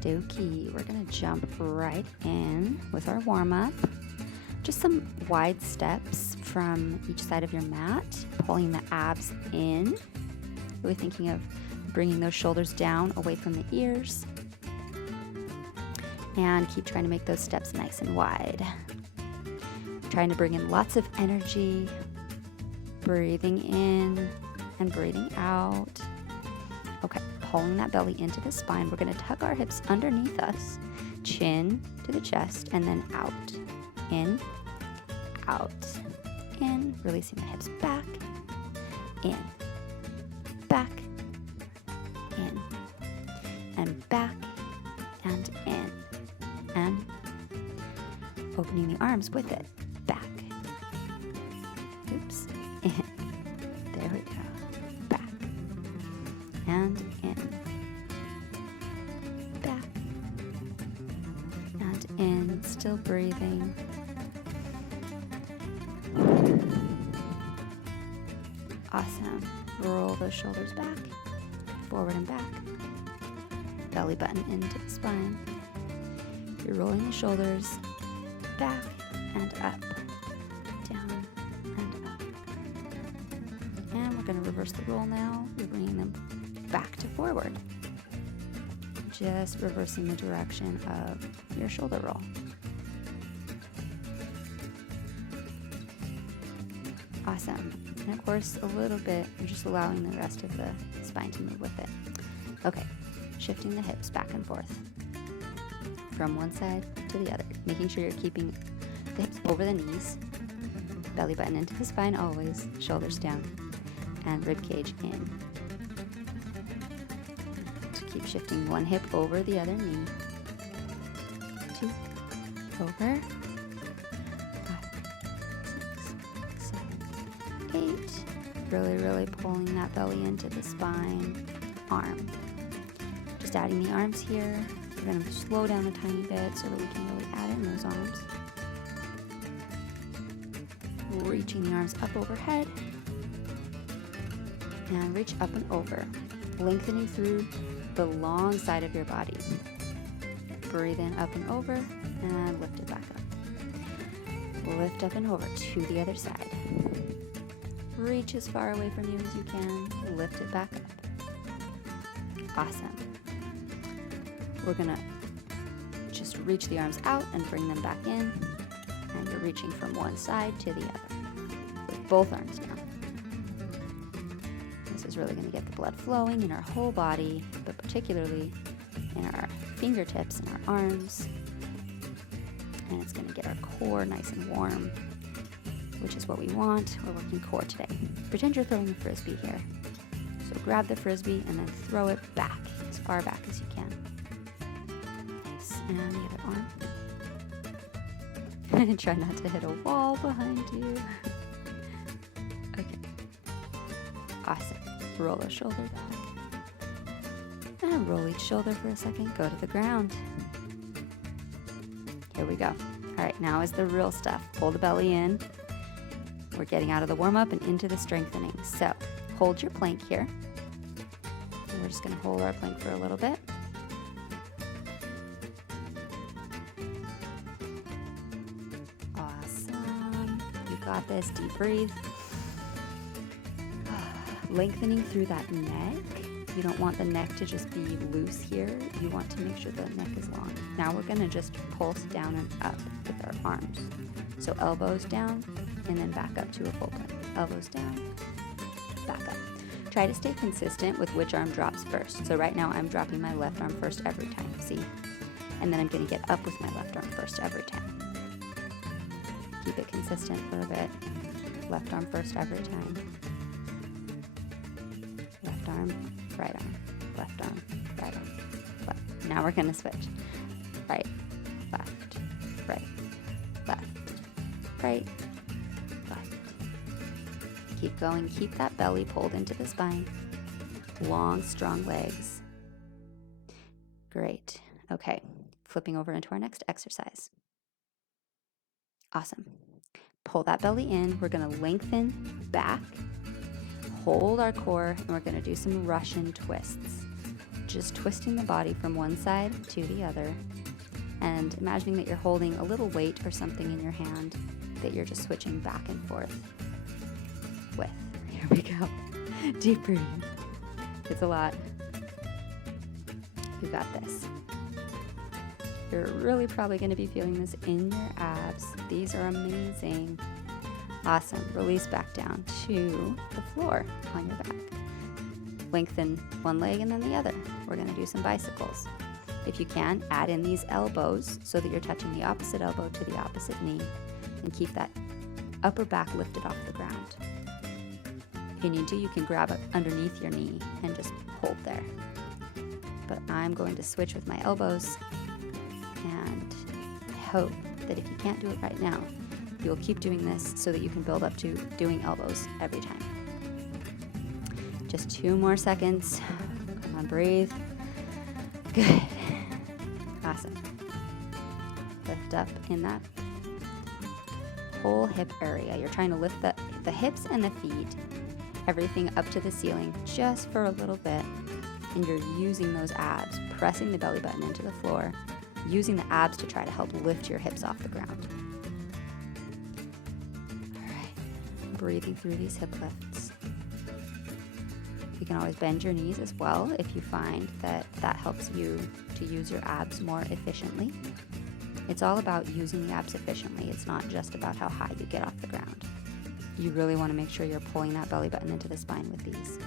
Dokie, we're gonna jump right in with our warm-up. Just some wide steps from each side of your mat, pulling the abs in. Really thinking of bringing those shoulders down away from the ears. And keep trying to make those steps nice and wide. Trying to bring in lots of energy, breathing in and breathing out. Okay, pulling that belly into the spine. We're gonna tuck our hips underneath us, chin to the chest, and then out. In, out, in, releasing the hips back, in, back, in, and back, and in, and opening the arms with it, back, oops, in, there we go, back, and in, back, and in, still breathing. Awesome. Roll those shoulders back, forward and back, belly button into the spine. You're rolling the shoulders back and up, down and up. And we're going to reverse the roll now. We're bringing them back to forward. Just reversing the direction of your shoulder roll. Awesome. And of course, a little bit, you're just allowing the rest of the spine to move with it. Okay, shifting the hips back and forth from one side to the other, making sure you're keeping the hips over the knees, belly button into the spine always, shoulders down, and rib cage in. So keep shifting one hip over the other knee, 2, over, 8, really pulling that belly into the spine, arm. Just adding the arms here. We're going to slow down a tiny bit so that we can really add in those arms. Reaching the arms up overhead. And reach up and over, lengthening through the long side of your body. Breathe in up and over, and lift it back up. Lift up and over to the other side. Reach as far away from you as you can. Lift it back up. Awesome. We're gonna just reach the arms out and bring them back in. And you're reaching from one side to the other with both arms now. This is really gonna get the blood flowing in our whole body, but particularly in our fingertips and our arms. And it's gonna get our core nice and warm, which is what we want. We're working core today. Pretend you're throwing a frisbee here. So grab the frisbee and then throw it back, as far back as you can. Nice. And the other arm. Try not to hit a wall behind you. Okay. Awesome. Roll the shoulder back. And roll each shoulder for a second. Go to the ground. Here we go. All right, now is the real stuff. Pull the belly in. We're getting out of the warm-up and into the strengthening. So hold your plank here. And we're just going to hold our plank for a little bit. Awesome. You got this. Deep breathe. Lengthening through that neck. You don't want the neck to just be loose here. You want to make sure the neck is long. Now we're going to just pulse down and up with our arms. So elbows down, and then back up to a full plank. Elbows down, back up. Try to stay consistent with which arm drops first. So right now I'm dropping my left arm first every time, see? And then I'm gonna get up with my left arm first every time. Keep it consistent for a bit. Left arm first every time. Left arm, right arm, left arm, right arm, left. Now we're gonna switch. Right, left, right, left, right, left. Keep going. Keep that belly pulled into the spine. Long, strong legs. Great. Okay. Flipping over into our next exercise. Awesome. Pull that belly in. We're going to lengthen back, hold our core, and we're going to do some Russian twists. just twisting the body from one side to the other and imagining that you're holding a little weight or something in your hand that you're just switching back and forth with. Here we go. Deep breathing. It's a lot. You got this. You're really probably going to be feeling this in your abs. These are amazing. Awesome. Release back down to the floor on your back. Lengthen one leg and then the other. We're going to do some bicycles. If you can, add in these elbows so that you're touching the opposite elbow to the opposite knee, and keep that upper back lifted off the ground. If you need to, you can grab it underneath your knee and just hold there. But I'm going to switch with my elbows, and I hope that if you can't do it right now, you'll keep doing this so that you can build up to doing elbows every time. Just 2 more seconds. Come on, breathe. Good. Awesome. Lift up in that whole hip area. You're trying to lift the hips and the feet, everything up to the ceiling just for a little bit. And you're using those abs, pressing the belly button into the floor, using the abs to try to help lift your hips off the ground. All right. Breathing through these hip lifts. You can always bend your knees as well if you find that that helps you to use your abs more efficiently. It's all about using the abs efficiently. It's not just about how high you get off the ground. You really want to make sure you're pulling that belly button into the spine with these.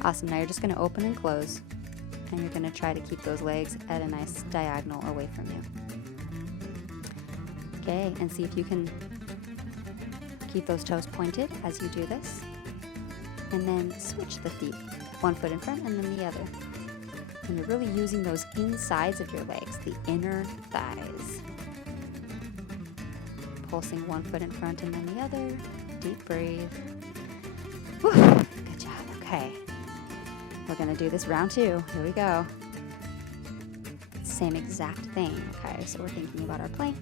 Awesome. Now you're just going to open and close, and you're going to try to keep those legs at a nice diagonal away from you. Okay, and see if you can keep those toes pointed as you do this. And then switch the feet, one foot in front and then the other. And you're really using those insides of your legs, the inner thighs. Pulsing one foot in front and then the other. Deep breathe. Whew, good job. Okay. We're going to do this round 2. Here we go. Same exact thing. Okay, so we're thinking about our plank.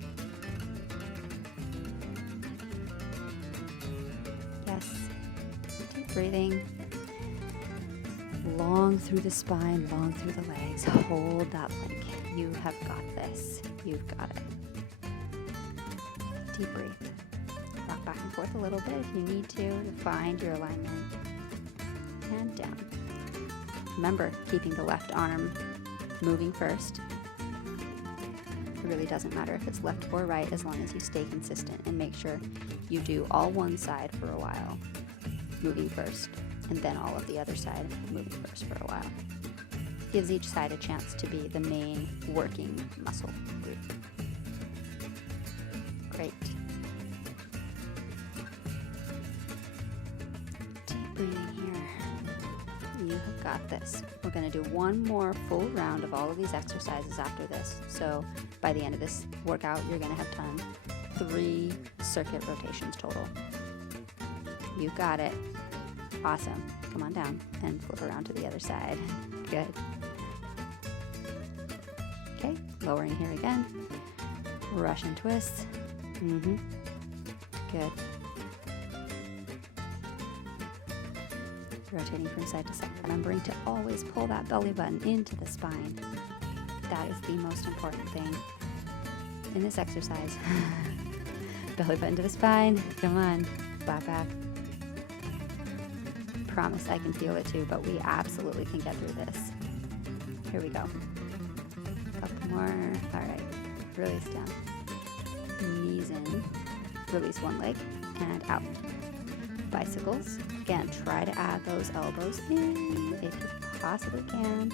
Yes. Deep breathing. Long through the spine, long through the legs. Hold that plank. You have got this. You've got it. Deep breathe. Rock back and forth a little bit if you need to find your alignment. And down. Remember, keeping the left arm moving first. It really doesn't matter if it's left or right as long as you stay consistent and make sure you do all one side for a while, moving first, and then all of the other side moving first for a while. Gives each side a chance to be the main working muscle group. Great. Deep breathing here. You have got this. We're going to do one more full round of all of these exercises after this. So by the end of this workout, you're going to have done 3 circuit rotations total. You got it. Awesome. Come on down and flip around to the other side. Good. Okay, lowering here again. Russian twists. Good. Rotating from side to side. Remembering to always pull that belly button into the spine. That is the most important thing in this exercise. Belly button to the spine. Come on. Flat back. Promise I can feel it too, but we absolutely can get through this. Here we go. Couple more. All right. Release down. Knees in. Release one leg and out. Bicycles. Again, try to add those elbows in if you possibly can.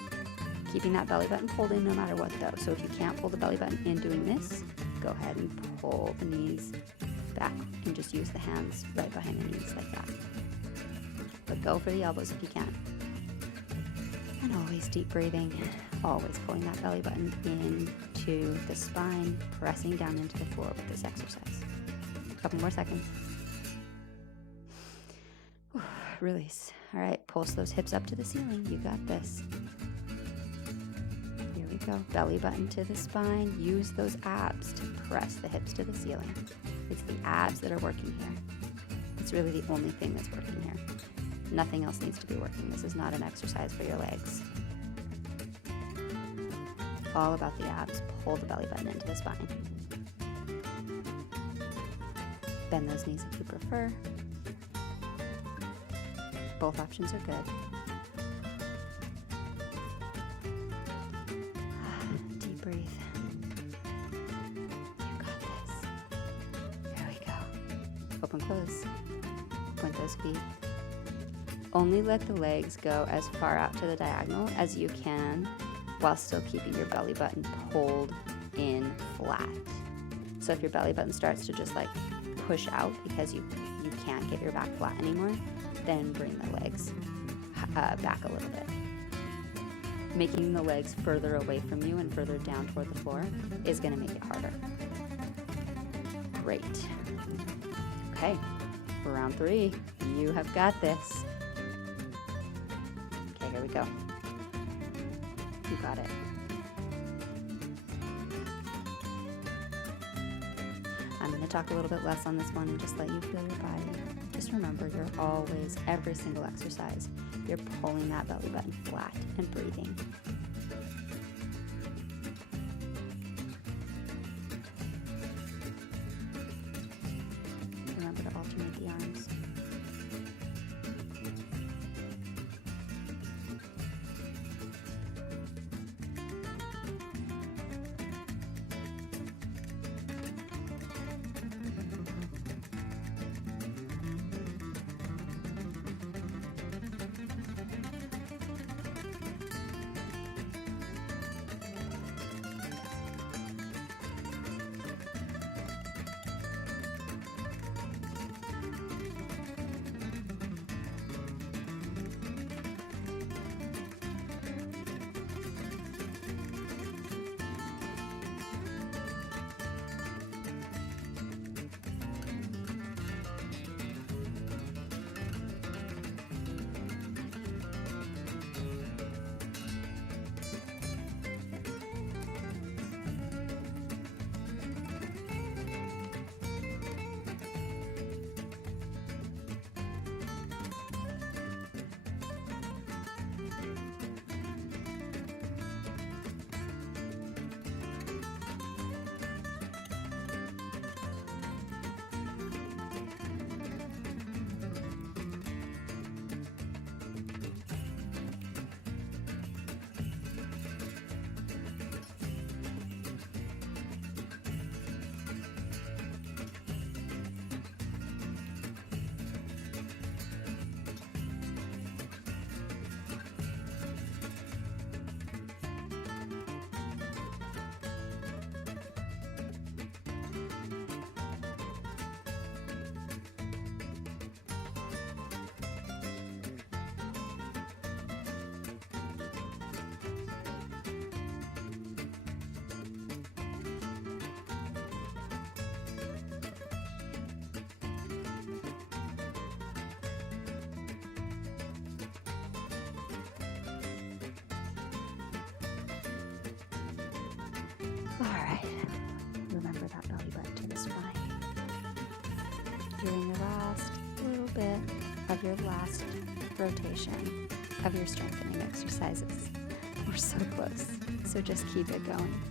Keeping that belly button pulled in no matter what though. So if you can't pull the belly button in doing this, go ahead and pull the knees back and just use the hands right behind the knees like that. But go for the elbows if you can. And always deep breathing, always pulling that belly button into the spine, pressing down into the floor with this exercise. A couple more seconds. Release. All right, pulse those hips up to the ceiling. You got this. Here we go. Belly button to the spine. Use those abs to press the hips to the ceiling. It's the abs that are working here. It's really the only thing that's working here. Nothing else needs to be working. This is not an exercise for your legs. all about the abs. Pull the belly button into the spine. Bend those knees if you prefer. Both options are good. Deep breathe. You got this. There we go. Open, close. Point those feet. Only let the legs go as far out to the diagonal as you can while still keeping your belly button pulled in flat. So if your belly button starts to just like push out because you can't get your back flat anymore, then bring the legs back a little bit. Making the legs further away from you and further down toward the floor is going to make it harder. Great. Okay, for round 3, you have got this. Okay, here we go. You got it. I'm going to talk a little bit less on this one and just let you feel your body. Just remember, you're always, every single exercise, you're pulling that belly button flat and breathing. Remember to alternate the arms. All right, remember that belly button to the spine. Doing the last little bit of your last rotation of your strengthening exercises. We're so close, so just keep it going.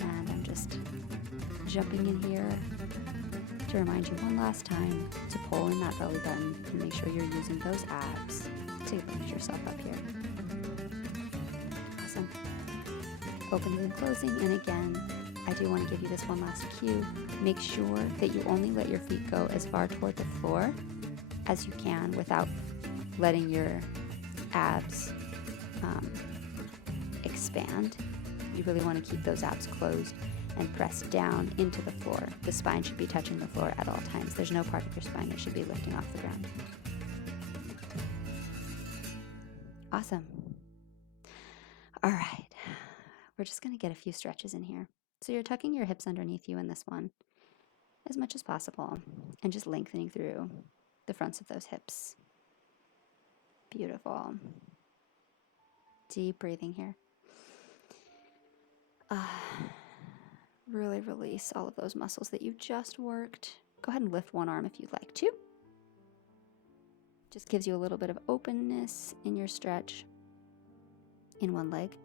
And I'm just jumping in here to remind you one last time to pull in that belly button and make sure you're using those abs to lift yourself up here. Awesome. Opening and closing, and again, I do want to give you this one last cue. Make sure that you only let your feet go as far toward the floor as you can without letting your abs expand. You really want to keep those abs closed and press down into the floor. The spine should be touching the floor at all times. There's no part of your spine that should be lifting off the ground. Awesome. All right. We're just going to get a few stretches in here. So you're tucking your hips underneath you in this one as much as possible and just lengthening through the fronts of those hips. Beautiful. Deep breathing here. Really release all of those muscles that you just worked. Go ahead and lift one arm if you'd like to. Just gives you a little bit of openness in your stretch in one leg.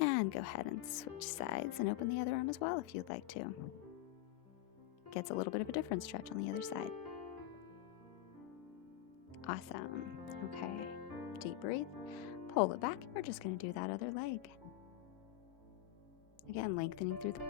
And go ahead and switch sides and open the other arm as well if you'd like to. Gets a little bit of a different stretch on the other side. Awesome. Okay. Deep breathe. Pull it back. We're just going to do that other leg. Again, lengthening through the...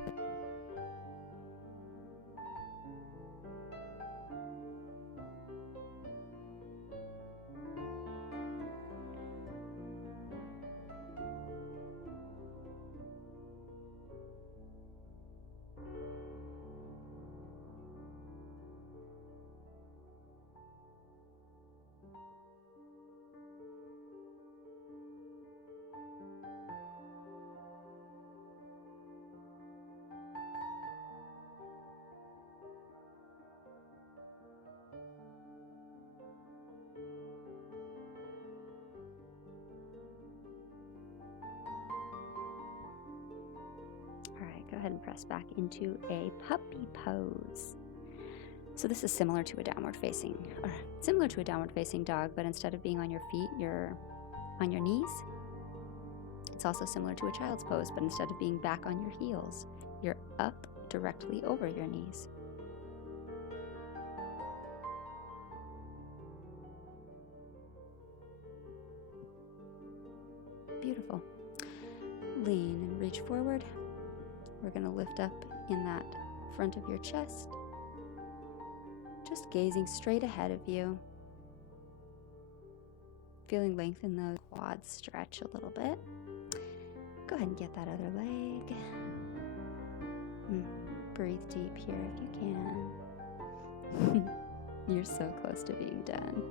All right, go ahead and press back into a puppy pose. So this is similar to a downward facing dog, but instead of being on your feet, you're on your knees. It's also similar to a child's pose, but instead of being back on your heels, you're up directly over your knees. Beautiful. Lean and reach forward. We're going to lift up in that front of your chest, just gazing straight ahead of you. Feeling length in the quads stretch a little bit. Go ahead and get that other leg. Breathe deep here if you can. You're so close to being done.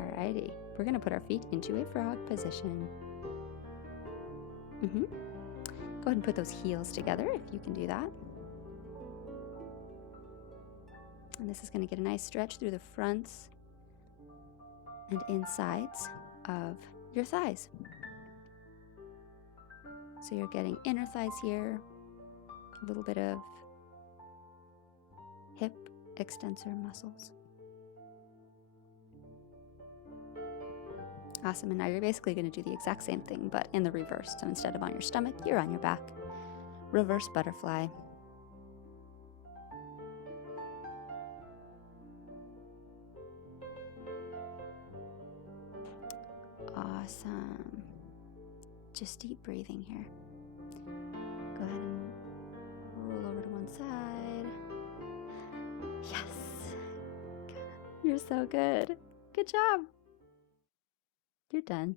Alrighty, we're going to put our feet into a frog position. Go ahead and put those heels together if you can do that. And this is going to get a nice stretch through the fronts and insides of your thighs. So you're getting inner thighs here, a little bit of hip extensor muscles. Awesome, and now you're basically going to do the exact same thing, but in the reverse. So instead of on your stomach, you're on your back. Reverse butterfly. Awesome. Just deep breathing here. Go ahead and roll over to one side. Yes. You're so good. Good job. You're done.